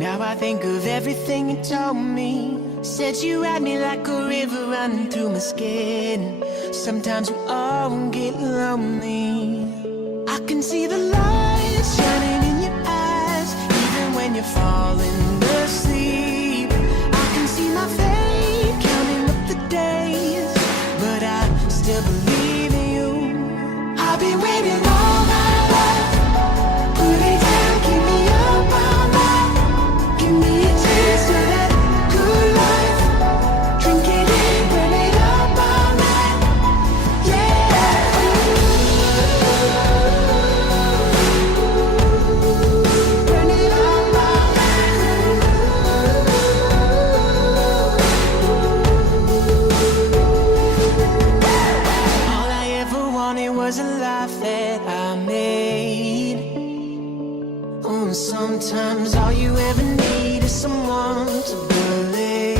Now I think of everything you told me. Said you had me like a river running through my skin. Sometimes we all get lonely. I can see the light shining in your eyes, even when you're falling asleep. I can see my fate counting up the days, but I still believe in you. I've been waiting all my life. Put it down, keep me up all night. Give me a taste of that good life. Drink it in, burn it up all night. Yeah. Burn it up all night. All I ever wanted was a life that I made. Oh, sometimes all you ever need is someone to believe.